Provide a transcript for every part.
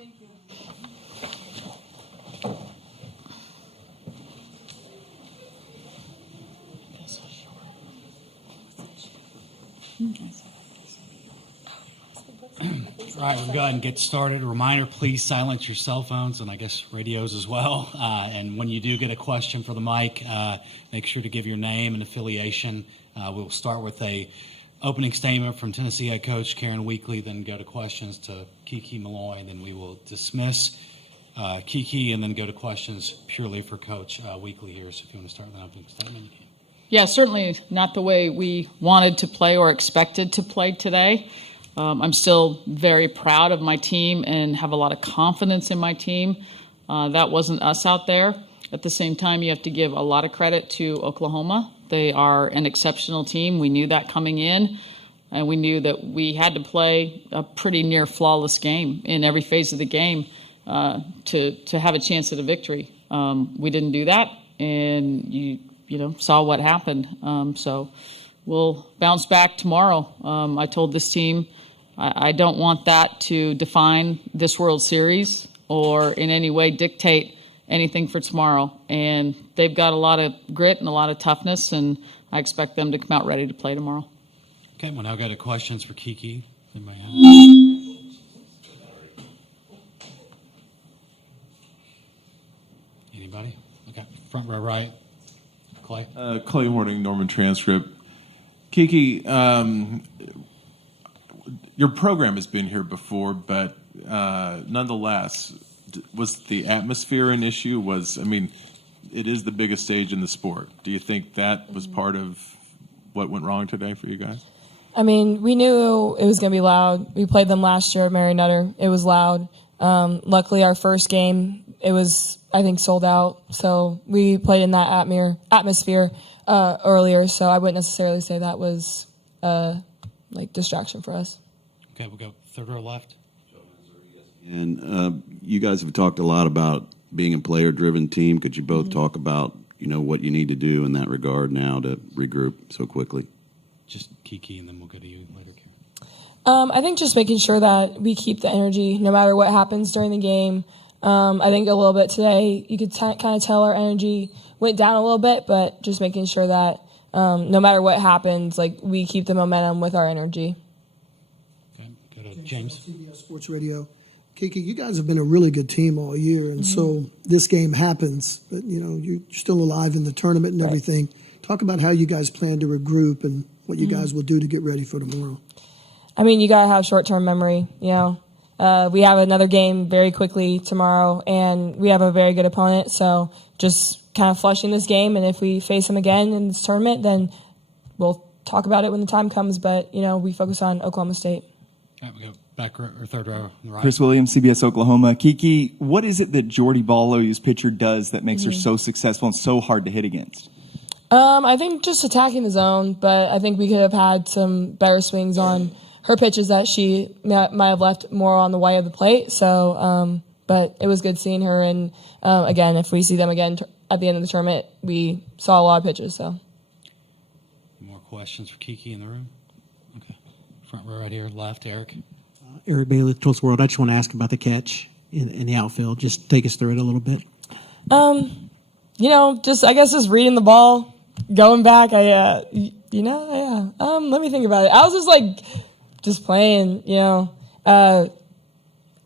Thank you. All right, we'll go ahead and get started. A reminder, please silence your cell phones and I guess radios as well. And when you do get a question for the mic, make sure to give your name and affiliation. We'll start with a opening statement from Tennessee head coach Karen Weekly, then go to questions to Kiki Malloy, and then we will dismiss Kiki and then go to questions purely for Coach Weekly here. So if you want to start with an opening statement, you can. Yeah, certainly not the way we wanted to play or expected to play today. I'm still very proud of my team and have a lot of confidence in my team. That wasn't us out there. At the same time, you have to give a lot of credit to Oklahoma. They are an exceptional team. We knew that coming in, and we knew that we had to play a pretty near flawless game in every phase of the game to have a chance at a victory. We didn't do that, and you saw what happened. So we'll bounce back tomorrow. I told this team I don't want that to define this World Series or in any way dictate anything for tomorrow. And they've got a lot of grit and a lot of toughness, and I expect them to come out ready to play tomorrow. Okay, we'll now go to questions for Kiki. Anybody have? Anybody? Okay, front row right. Clay? Clay Horning, Norman Transcript. Kiki, your program has been here before, but nonetheless, was the atmosphere an issue? It is the biggest stage in the sport. Do you think that was part of what went wrong today for you guys? We knew it was going to be loud. We played them last year at Mary Nutter. It was loud. Luckily, our first game, it was, I think, sold out. So we played in that atmosphere earlier. So I wouldn't necessarily say that was distraction for us. Okay, we'll go third row left. And you guys have talked a lot about being a player-driven team. Could you both talk about, what you need to do in that regard now to regroup so quickly? Just Kiki, and then we'll go to you later, Karen. I think just making sure that we keep the energy no matter what happens during the game. I think a little bit today you could kind of tell our energy went down a little bit, but just making sure that no matter what happens, we keep the momentum with our energy. Okay, go to James. CBS Sports Radio. Kiki, you guys have been a really good team all year, and so this game happens, but you're still alive in the tournament and everything. Talk about how you guys plan to regroup and what you guys will do to get ready for tomorrow. You got to have short-term memory, We have another game very quickly tomorrow, and we have a very good opponent, so just kind of flushing this game, and if we face them again in this tournament, then we'll talk about it when the time comes, but, we focus on Oklahoma State. Okay, we go back row, or third row. Right. Chris Williams, CBS Oklahoma. Kiki, what is it that Jordy Ballo's pitcher does that makes her so successful and so hard to hit against? I think just attacking the zone, but I think we could have had some better swings on her pitches that she might have left more on the white of the plate. So, but it was good seeing her. And again, if we see them again at the end of the tournament, we saw a lot of pitches. So, More questions for Kiki in the room? Okay, front row right here, left, Eric. Eric Bailey, Tulsa World. I just want to ask about the catch in the outfield. Just take us through it a little bit. Just reading the ball, going back. Let me think about it. I was just playing.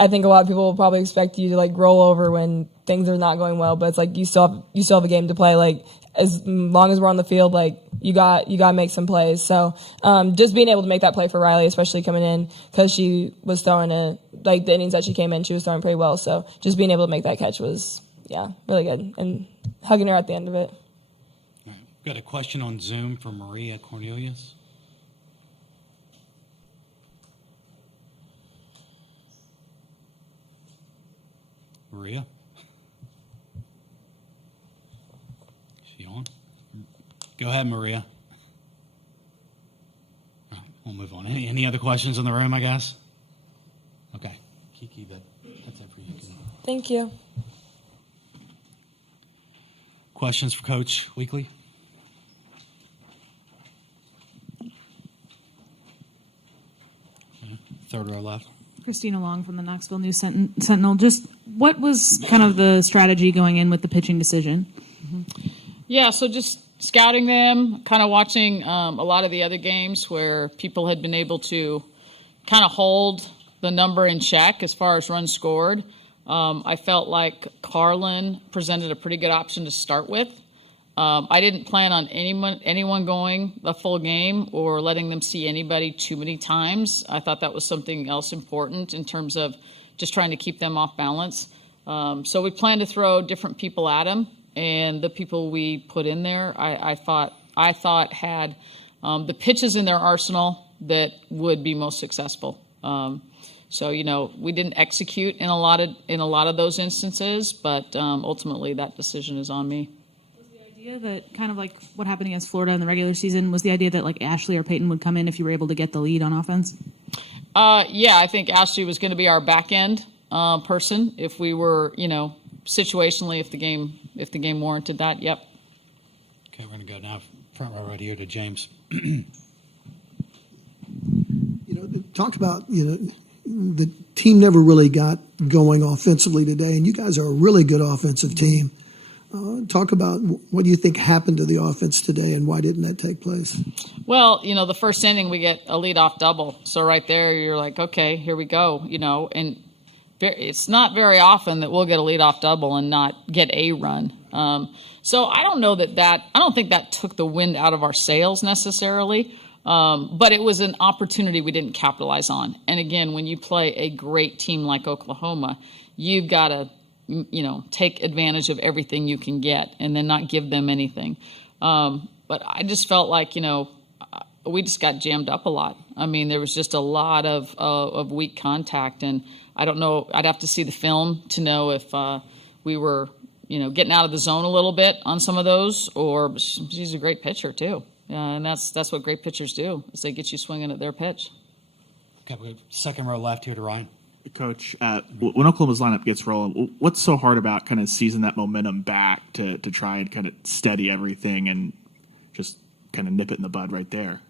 I think a lot of people will probably expect you to roll over when things are not going well, but it's you still have a game to play. As long as we're on the field, you got to make some plays. So just being able to make that play for Riley, especially coming in because she was throwing the innings that she came in, she was throwing pretty well. So just being able to make that catch was really good, and hugging her at the end of it. All right. Got a question on Zoom from Maria Cornelius. Maria? Is she on? Go ahead, Maria. All right, we'll move on. Any other questions in the room, I guess? Okay. Kiki, that's it for you. Thank you. Questions for Coach Weekly? Okay. Third row left. Christina Wong from the Knoxville News Sentinel. Just what was kind of the strategy going in with the pitching decision? Yeah, so just scouting them, kind of watching a lot of the other games where people had been able to kind of hold the number in check as far as runs scored. I felt like Carlin presented a pretty good option to start with. I didn't plan on anyone going the full game or letting them see anybody too many times. I thought that was something else important in terms of just trying to keep them off balance. So we planned to throw different people at them, and the people we put in there, I thought had the pitches in their arsenal that would be most successful. So we didn't execute in a lot of those instances, but ultimately that decision is on me. That kind of like what happened against Florida in the regular season was the idea that like Ashley or Peyton would come in if you were able to get the lead on offense? Yeah, I think Ashley was going to be our back end person if we were, situationally if the game warranted that. Yep. Okay, we're going to go now front row right here to James. Talk about the team never really got going offensively today, and you guys are a really good offensive team. Talk about what do you think happened to the offense today and why didn't that take place? Well, the first inning we get a leadoff double. So right there you're like, okay, here we go, and it's not very often that we'll get a leadoff double and not get a run. So I don't know I don't think that took the wind out of our sails necessarily, but it was an opportunity we didn't capitalize on. And again, when you play a great team like Oklahoma, you've got to take advantage of everything you can get and then not give them anything. But I just felt like, we just got jammed up a lot. I mean, there was just a lot of weak contact, and I don't know, I'd have to see the film to know if we were, getting out of the zone a little bit on some of those, or she's a great pitcher too. And that's what great pitchers do, is they get you swinging at their pitch. Okay, we have second row left here to Ryan. Coach, when Oklahoma's lineup gets rolling, what's so hard about kind of seizing that momentum back to try and kind of steady everything and just kind of nip it in the bud right there?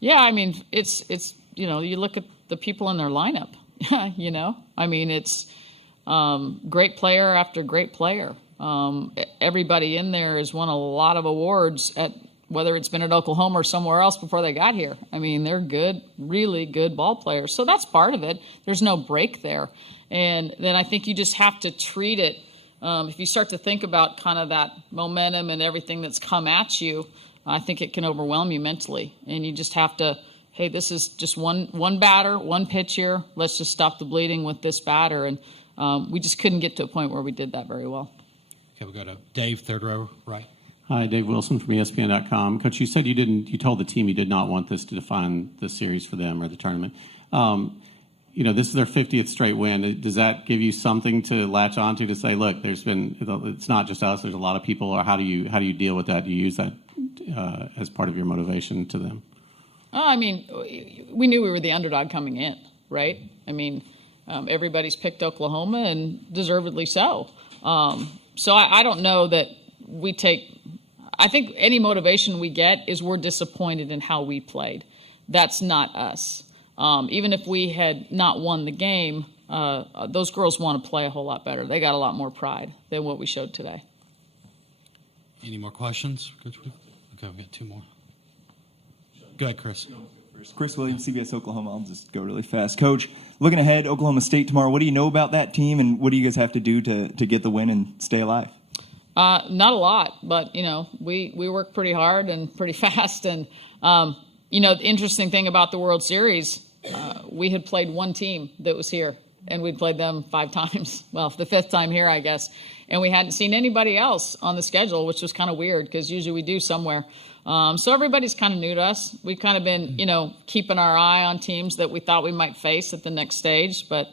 Yeah, I mean, it's you look at the people in their lineup, I mean, it's great player after great player. Everybody in there has won a lot of awards at whether it's been at Oklahoma or somewhere else before they got here. I mean, they're good, really good ball players. So that's part of it. There's no break there. And then I think you just have to treat it, if you start to think about kind of that momentum and everything that's come at you, I think it can overwhelm you mentally. And you just have to, hey, this is just one batter, one pitch here. Let's just stop the bleeding with this batter. And we just couldn't get to a point where we did that very well. Okay, we'll go to Dave, third row, right. Hi, Dave Wilson from ESPN.com. Coach, you said you told the team you did not want this to define the series for them or the tournament. This is their 50th straight win. Does that give you something to latch onto to say, look, it's not just us, there's a lot of people, or how do you deal with that? Do you use that as part of your motivation to them? I mean, we knew we were the underdog coming in, right? I mean, everybody's picked Oklahoma, and deservedly so. So I don't know that we take. I think any motivation we get is we're disappointed in how we played. That's not us. Even if we had not won the game, those girls want to play a whole lot better. They got a lot more pride than what we showed today. Any more questions? Okay, we've got two more. Go ahead, Chris. Chris Williams, CBS Oklahoma. I'll just go really fast. Coach, looking ahead, Oklahoma State tomorrow, what do you know about that team, and what do you guys have to do to get the win and stay alive? Not a lot, but, we work pretty hard and pretty fast. And, the interesting thing about the World Series, we had played one team that was here, and we'd played them 5 times. Well, the 5th time here, I guess. And we hadn't seen anybody else on the schedule, which was kind of weird because usually we do somewhere. So everybody's kind of new to us. We've kind of been, keeping our eye on teams that we thought we might face at the next stage, but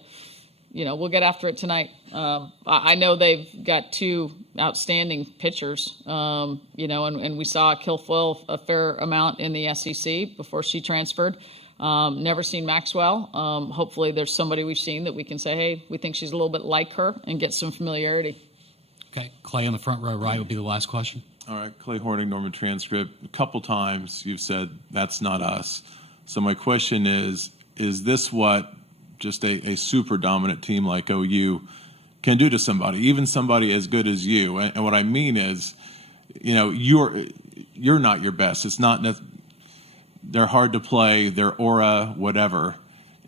we'll get after it tonight. I know they've got 2 outstanding pitchers, and we saw Kilfoyle a fair amount in the SEC before she transferred. Never seen Maxwell. Hopefully there's somebody we've seen that we can say, hey, we think she's a little bit like her and get some familiarity. Okay, Clay on the front row right will be the last question. All right, Clay Horning, Norman Transcript. A couple times you've said that's not us. So my question is this what just a super dominant team like OU can do to somebody, even somebody as good as you. And what I mean is, you're not your best. It's not they're hard to play, their aura, whatever.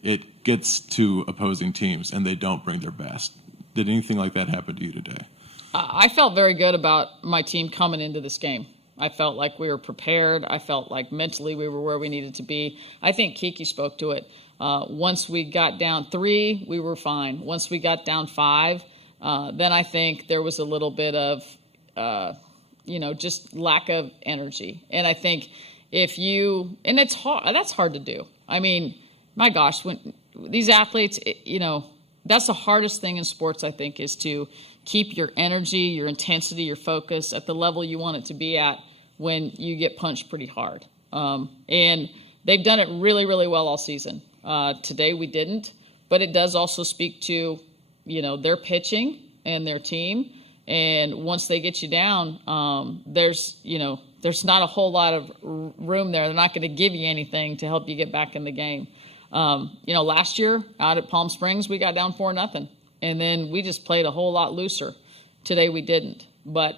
It gets to opposing teams, and they don't bring their best. Did anything like that happen to you today? I felt very good about my team coming into this game. I felt like we were prepared. I felt like mentally we were where we needed to be. I think Kiki spoke to it. Once we got down 3, we were fine. Once we got down 5, then I think there was a little bit of, just lack of energy. And I think and it's hard. That's hard to do. I mean, my gosh, when these athletes, that's the hardest thing in sports, I think, is to keep your energy, your intensity, your focus at the level you want it to be at when you get punched pretty hard. And they've done it really, really well all season. Today we didn't, but it does also speak to, their pitching and their team. And once they get you down, there's not a whole lot of room there. They're not going to give you anything to help you get back in the game. Last year out at Palm Springs, we got down 4-0, and then we just played a whole lot looser. Today we didn't, but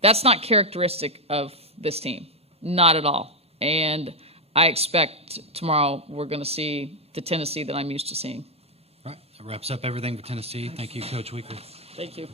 that's not characteristic of this team, not at all. And I expect tomorrow we're going to see the Tennessee that I'm used to seeing. All right, that wraps up everything for Tennessee. Thank you, Coach Weaker. Thank you.